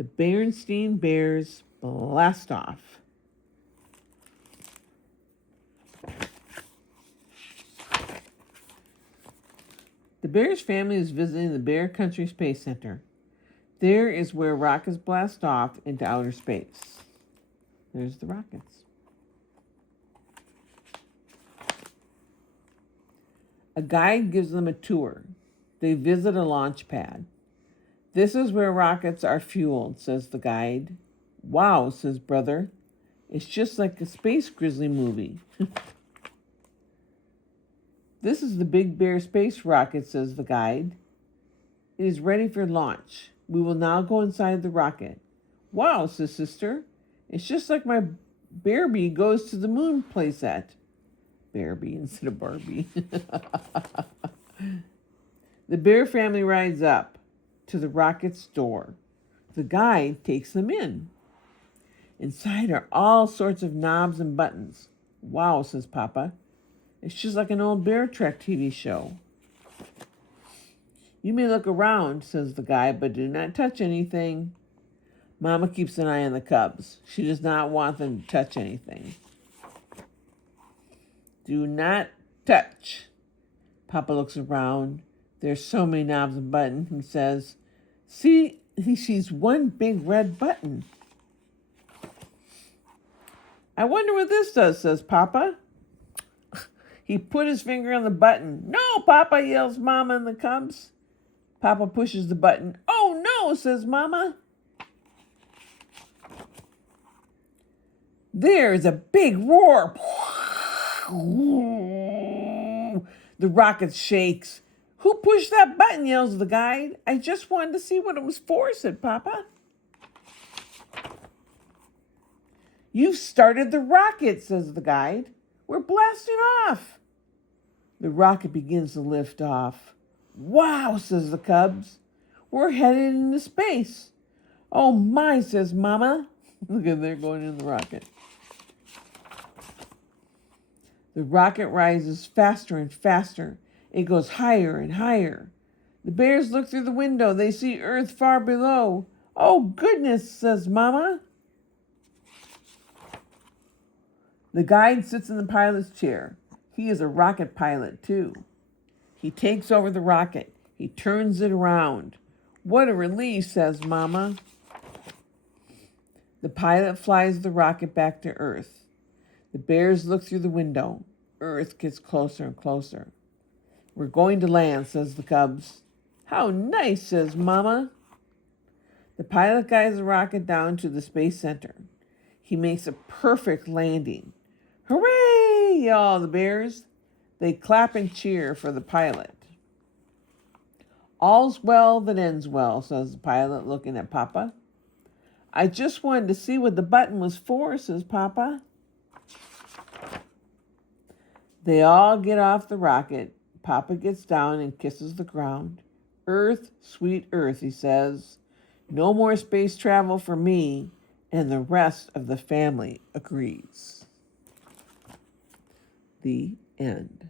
The Berenstain Bears blast off. The Bears family is visiting the Bear Country Space Center. There is where rockets blast off into outer space. There's the rockets. A guide gives them a tour. They visit a launch pad. This is where rockets are fueled, says the guide. Wow, says Brother. It's just like a Space Grizzly movie. This is the Big Bear space rocket, says the guide. It is ready for launch. We will now go inside the rocket. Wow, says Sister. It's just like my Bearbie goes to the moon playset. Bearbie instead of Barbie. The Bear family rides up to the rocket's door. The guide takes them in. Inside are all sorts of knobs and buttons. Wow, says Papa. It's just like an old Bear Trek TV show. You may look around, says the guide, but do not touch anything. Mama keeps an eye on the cubs. She does not want them to touch anything. Do not touch. Papa looks around. There's so many knobs and buttons. He says, see, he sees one big red button. I wonder what this does, says Papa. He put his finger on the button. No, Papa, yells Mama and the cubs. Papa pushes the button. Oh, no, says Mama. There's a big roar. The rocket shakes. Who pushed that button, yells the guide. I just wanted to see what it was for, said Papa. You've started the rocket, says the guide. We're blasting off. The rocket begins to lift off. Wow, says the cubs. We're headed into space. Oh my, says Mama. Look at they're going in the rocket. The rocket rises faster and faster. It goes higher and higher. The bears look through the window. They see Earth far below. Oh goodness, says Mama. The guide sits in the pilot's chair. He is a rocket pilot, too. He takes over the rocket. He turns it around. What a relief, says Mama. The pilot flies the rocket back to Earth. The bears look through the window. Earth gets closer and closer. We're going to land, says the cubs. How nice, says Mama. The pilot guides the rocket down to the space center. He makes a perfect landing. Hooray, yell the bears. They clap and cheer for the pilot. All's well that ends well, says the pilot, looking at Papa. I just wanted to see what the button was for, says Papa. They all get off the rocket. Papa gets down and kisses the ground. Earth, sweet Earth, he says. No more space travel for me, and the rest of the family agrees. The end.